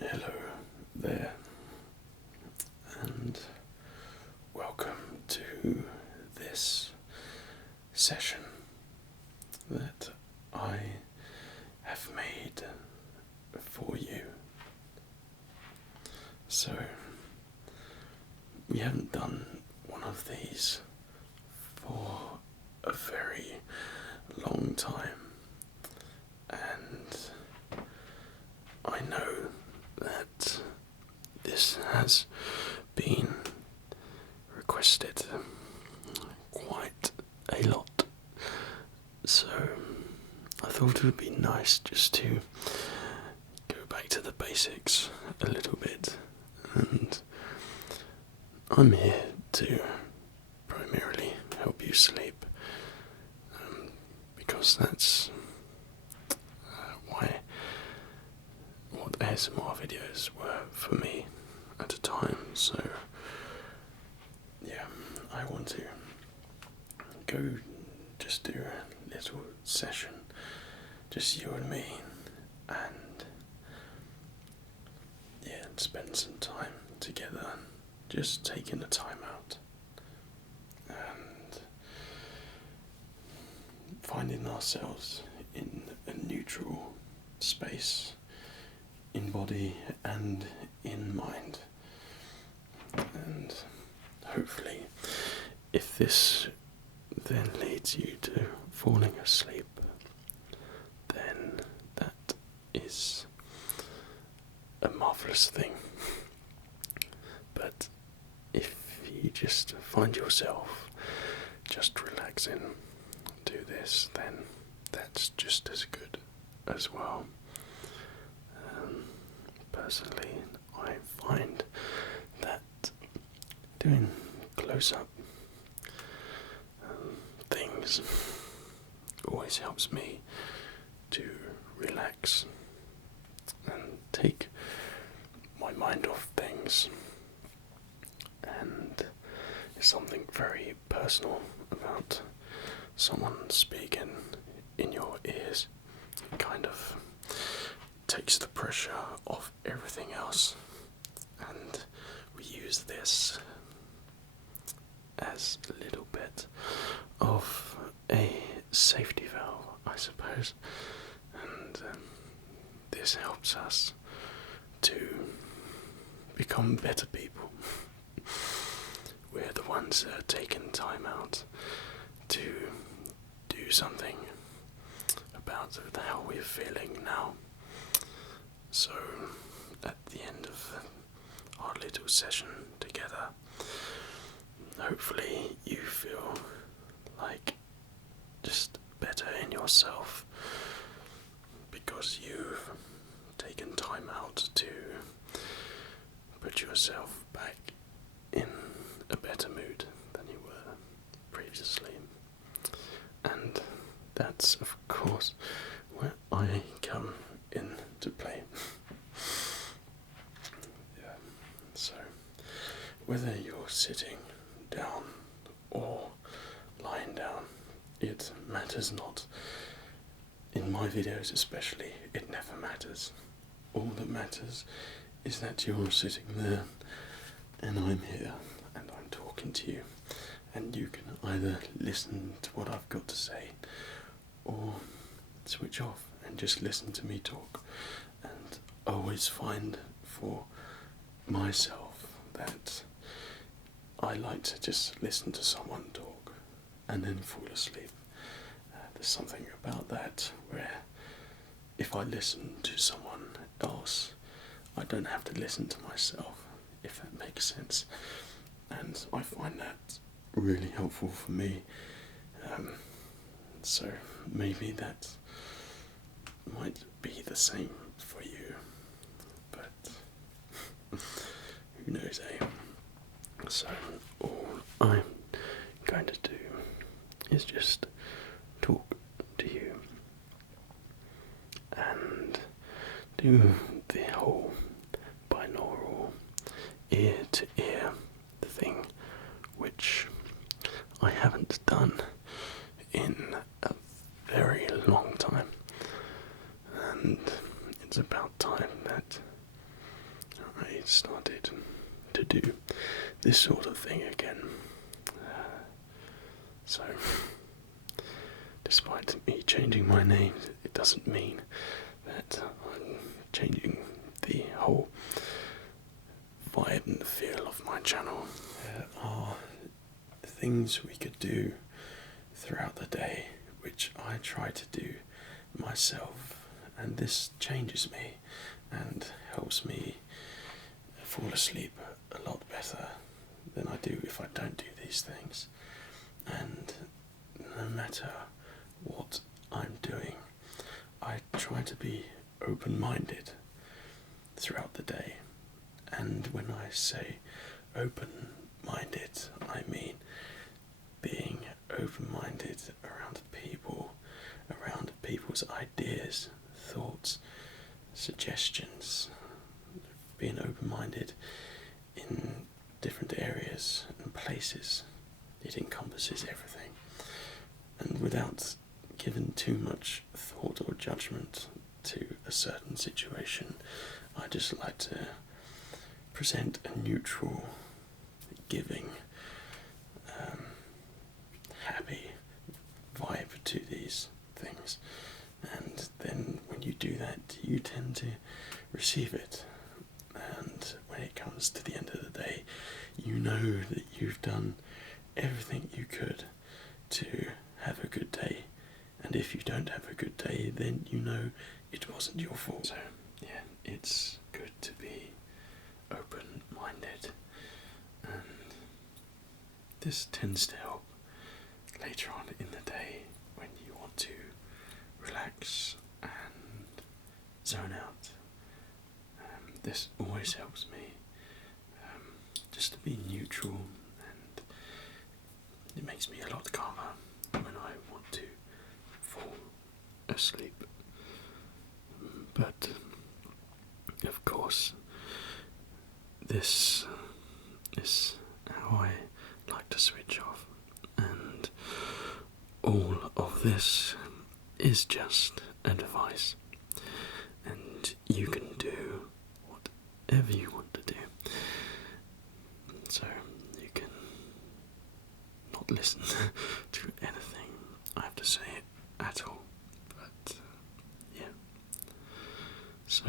Hello there, and welcome to this session that I have made for you. So, we haven't done one of these for a very long time, and I know that this has been requested quite a lot, so I thought it would be nice just to go back to the basics a little bit, and I'm here to primarily help you sleep, because that's why what ASMR videos were for me at a time. So yeah, I want to go just do a little session, just you and me, and yeah, spend some time together, just taking the time out and finding ourselves in a neutral space, in body and in mind. And hopefully, if this then leads you to falling asleep, then that is a marvellous thing. But if you just find yourself just relaxing, do this, then that's just as good as well. Personally, I find that doing close-up things always helps me to relax and take my mind off things, and it's something very personal about someone speaking in your ears. It kind of takes the pressure off everything else, and we use this as a little bit of a safety valve, I suppose, and this helps us to become better people. We're the ones that are taking time out to do something about how we're feeling now. So, at the end of our little session together, hopefully you feel like just better in yourself, because you've taken time out to put yourself back in a better mood than you were previously. And that's, of course, where I come into play. Yeah. So, whether you're sitting down or lying down, it matters not. In my videos especially, it never matters. All that matters is that you're sitting there and I'm here and I'm talking to you, and you can either listen to what I've got to say or switch off and just listen to me talk. And always find for myself that I like to just listen to someone talk and then fall asleep. There's something about that where if I listen to someone else, I don't have to listen to myself, if that makes sense. And I find that really helpful for me. So maybe that might be the same for you, but who knows, eh? So all I'm going to do is just talk to you and do the whole binaural ear to ear thing, which I haven't done in a very long time, and it's about time that started to do this sort of thing again. So, despite me changing my name, it doesn't mean that I'm changing the whole vibe and the feel of my channel. There are things we could do throughout the day which I try to do myself, and this changes me and helps me fall asleep a lot better than I do if I don't do these things. And no matter what I'm doing, I try to be open-minded throughout the day. And when I say open-minded, I mean being open-minded around people, around people's ideas, thoughts, suggestions, being open-minded in different areas and places. It encompasses everything, and without giving too much thought or judgment to a certain situation, I just like to present a neutral, giving, happy vibe to these things, and then when you do that, you tend to receive it. And when it comes to the end of the day, you know that you've done everything you could to have a good day, and if you don't have a good day, then you know it wasn't your fault. So yeah, it's good to be open-minded, and this tends to help later on in the day when you want to relax and zone out. This always helps me just to be neutral, and it makes me a lot calmer when I want to fall asleep. But of course, this is how I like to switch off, and all of this is just advice, and you can do whatever you want to do. So you can not listen to anything I have to say at all. But yeah. So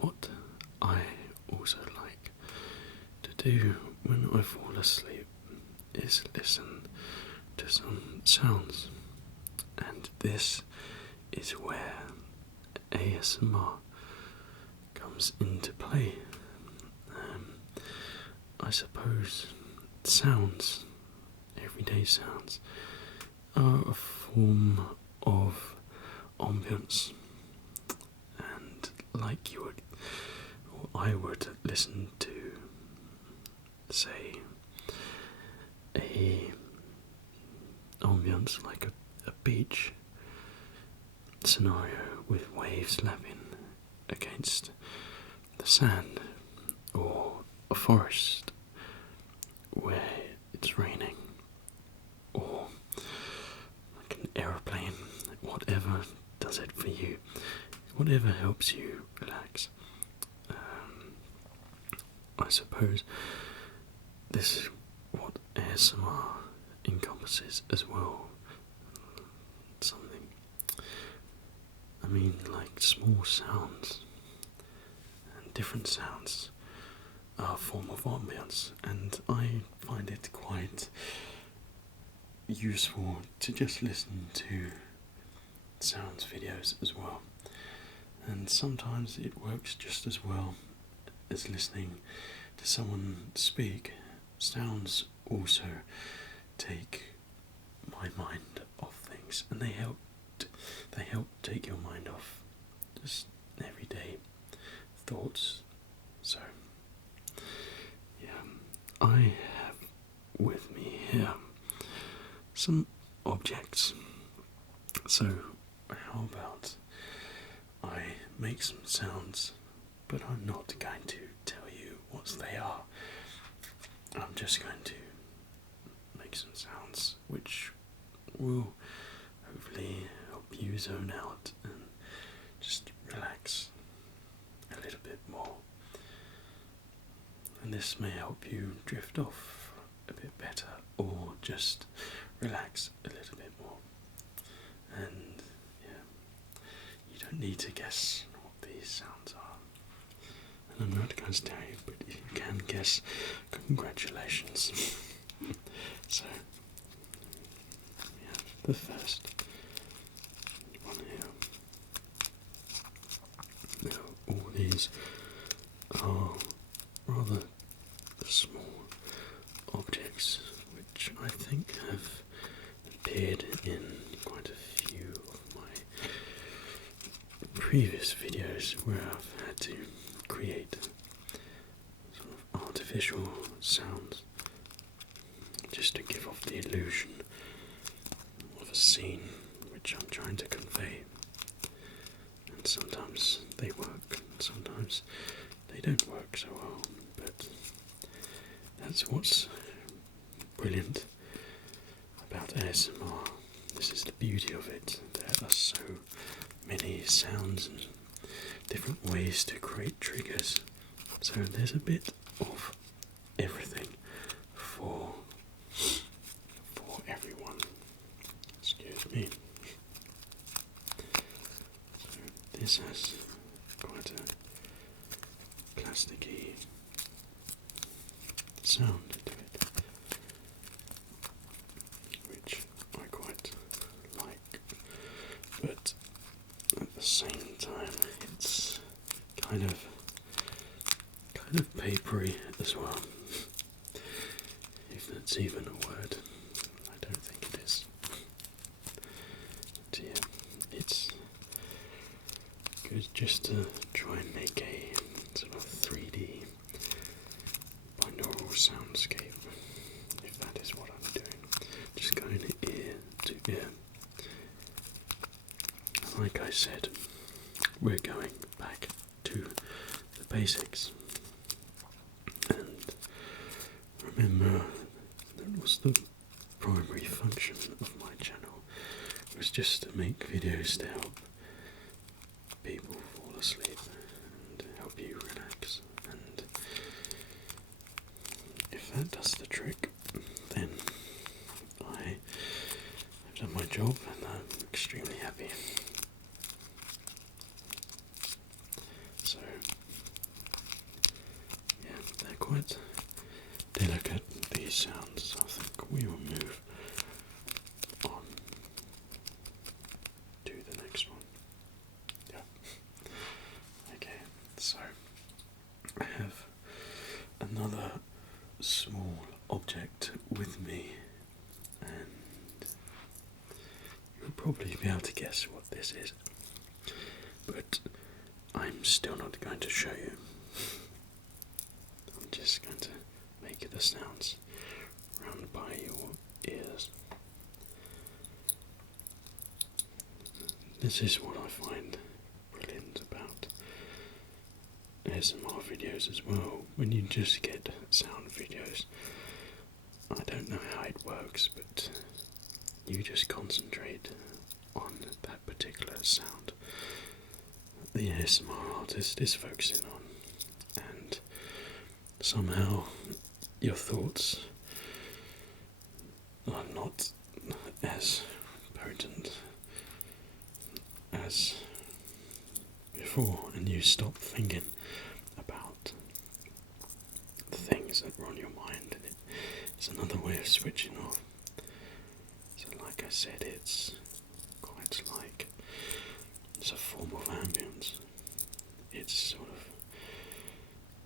what I also like to do when I fall asleep is listen to some sounds, and this is where ASMR comes into play. I suppose sounds, everyday sounds, are a form of ambience, and like you would, or I would listen to, say, a ambience like a beach scenario with waves lapping against the sand, or a forest where it's raining, or like an aeroplane, whatever does it for you, whatever helps you relax. I suppose this is what ASMR encompasses as well. Something, I mean, like small sounds and different sounds are a form of ambience, and I find it quite useful to just listen to sounds videos as well, and sometimes it works just as well as listening to someone speak. Sounds also take my mind off things, and they help take your mind off just everyday thoughts. So yeah, I have with me here some objects. So how about I make some sounds, but I'm not going to tell you what they are. I'm just going to make some sounds which will hopefully help you zone out and just relax a little bit more. and this may help you drift off a bit better or just relax a little bit more. And yeah, you don't need to guess what these sounds are. And I'm not going to tell you, but if you can guess, congratulations. So, yeah, the first one here. Now, all these are rather small objects, which I think have appeared in quite a few of my previous videos where I've had to create sort of artificial sounds just to give off the illusion of a scene which I'm trying to convey. And sometimes they work, and sometimes they don't work so well, but that's what's brilliant about ASMR. This is the beauty of it. There are so many sounds and different ways to create triggers. So there's a bit of everything for everyone. Excuse me. So this has quite a plasticky sound to it, which I quite like, but at the same time it's kind of papery as well, if that's even a word. I don't think it is. But yeah, it's good just to try and make a sort of 3D binaural soundscape, if that is what I'm doing. Just going ear to ear. Like I said, we're going back to the basics. And remember, that was the primary function of my channel, was just to make videos to help people fall asleep and help you relax. And if that does the trick, then I have done my job and I'm extremely happy. So, yeah, they're quite delicate, these sounds. I think we will move on to the next one. Yeah. Okay, so I have another small object with me, and you'll probably be able to guess what this is, but I'm still not going to show you. I'm just going to make the sounds round by your ears. This is what I find brilliant about ASMR videos as well. When you just get sound videos, I don't know how it works, but you just concentrate on that particular sound the ASMR artist is focusing on, and somehow your thoughts are not as potent as before, and you stop thinking about the things that are on your mind, and it's another way of switching off. So like I said, it's quite like it's a form of ambience. It sort of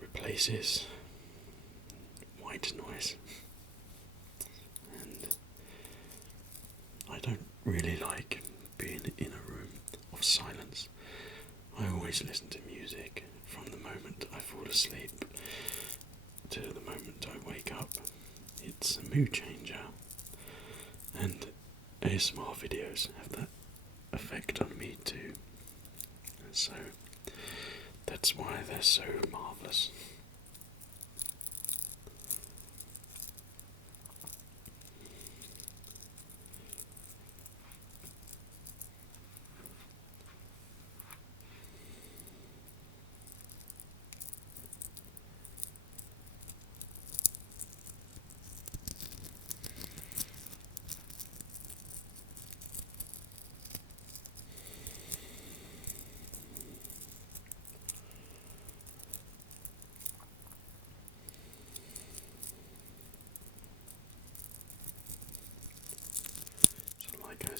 replaces white noise, and I don't really like being in a room of silence. I always listen to music from the moment I fall asleep to the moment I wake up. It's a mood changer, and ASMR videos have that effect on me too. So that's why they're so marvellous.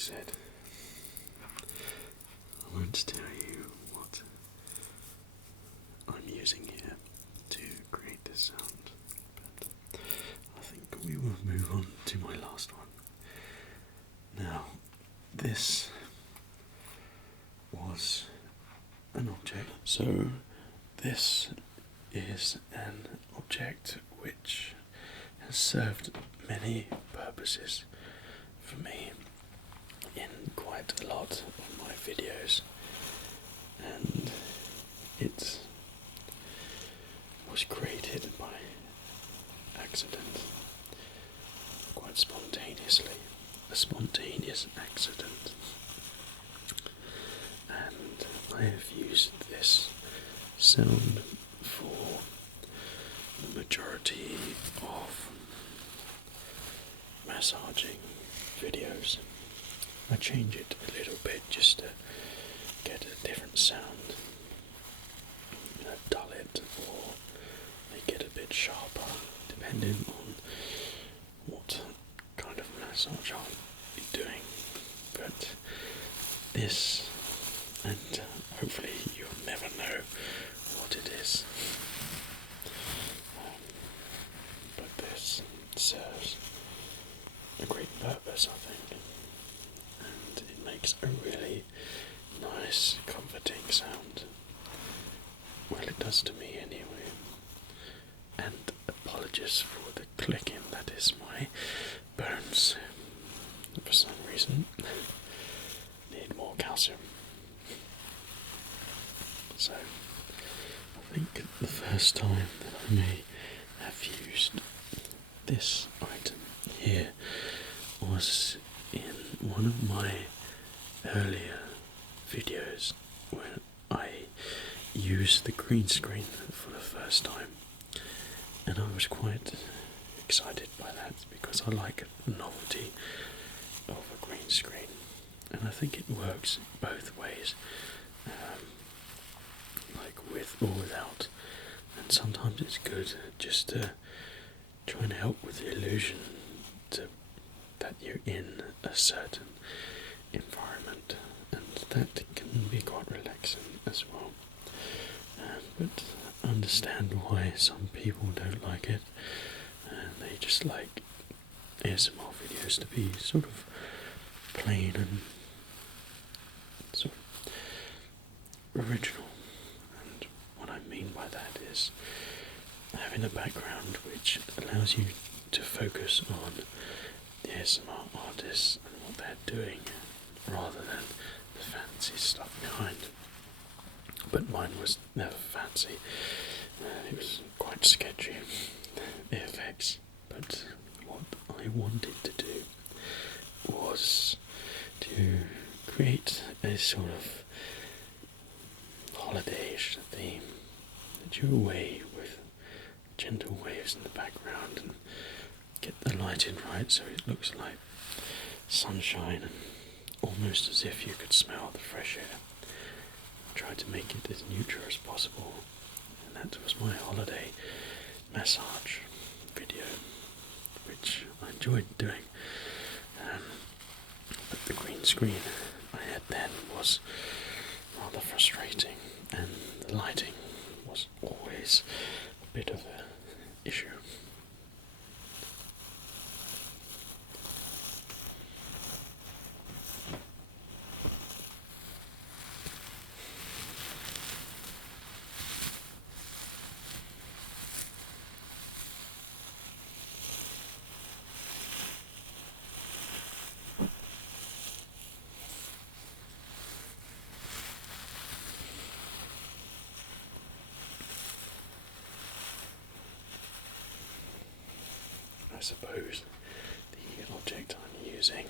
said, I won't tell you what I'm using here to create this sound, but I think we will move on to my last one. Now, this was an object. So, this is an object which has served many purposes for me in quite a lot of my videos, and it was created by accident, quite spontaneously, a spontaneous accident, and I have used this sound for the majority of massaging videos. I change it a little bit just to get a different sound, dull it or make it a bit sharper depending on what kind of massage I'll be doing. But this, and hopefully you'll never know what it is, but this serves a great purpose, I think, and it makes a really nice, comforting sound. Well, it does to me anyway. And apologies for the clicking, that is my bones, for some reason, need more calcium. So, I think the first time that I may have used this item here was in one of my earlier videos when I used the green screen for the first time, and I was quite excited by that because I like the novelty of a green screen, and I think it works both ways, like with or without, and sometimes it's good just to try and help with the illusion that you're in a certain environment, and that can be quite relaxing as well. But I understand why some people don't like it, and they just like ASMR videos to be sort of plain and sort of original. And what I mean by that is having a background which allows you to focus on the ASMR artists and what they're doing, rather than the fancy stuff behind. But mine was never fancy. It was quite sketchy, the effects. But what I wanted to do was to create a sort of holiday-ish theme, that you're away with gentle waves in the background and get the lighting right so it looks like sunshine and almost as if you could smell the fresh air. I tried to make it as neutral as possible, and that was my holiday massage video, which I enjoyed doing. But the green screen I had then was rather frustrating, and the lighting was always a bit of an issue. I suppose the object I'm using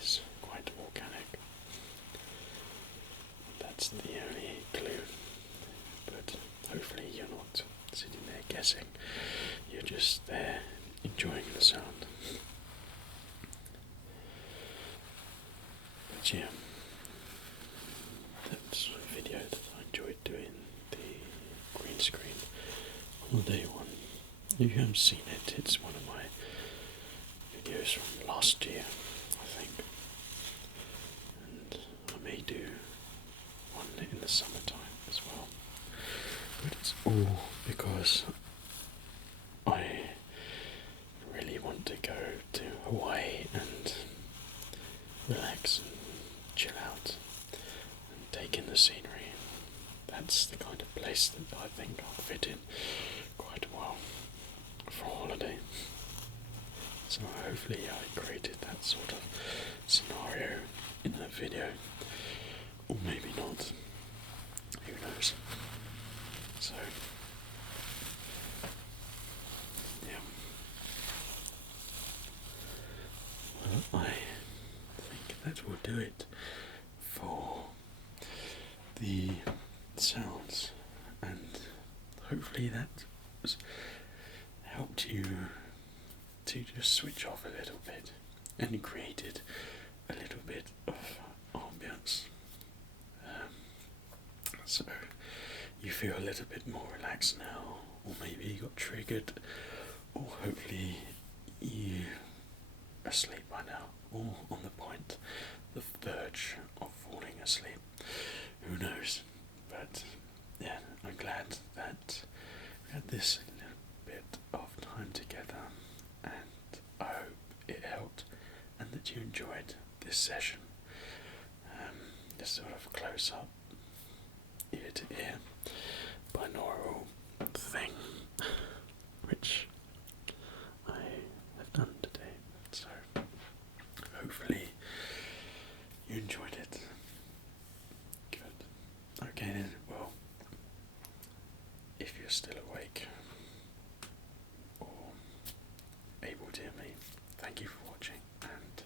is quite organic. That's the only clue, but hopefully you're not sitting there guessing, you're just there enjoying the sound. But yeah, that's a video that I enjoyed doing, the green screen holiday one. If you haven't seen it, it's one of my videos from last year, I think. may do one in the summertime as well. But it's all because I really want to go to Hawaii and relax and chill out and take in the scenery. That's the kind of place that I think I'll fit in quite well for a holiday. So hopefully I created that sort of scenario in that video, or maybe not, who knows. So yeah, well, I think that will do it for the sounds, and hopefully that has helped you to just switch off a little bit and created a little bit of ambience, so you feel a little bit more relaxed now, or maybe you got triggered, or hopefully you are asleep by now, or on the verge of falling asleep. Who knows? But yeah, I'm glad that we had this little bit of time together, and I hope it helped and that you enjoyed this session. This sort of close up, ear to ear, binaural thing, which I have done today. So hopefully you enjoyed it. Good. Okay then, well, if you're still awake or able to hear me, thank you for watching, and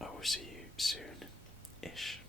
I will see you soon-ish.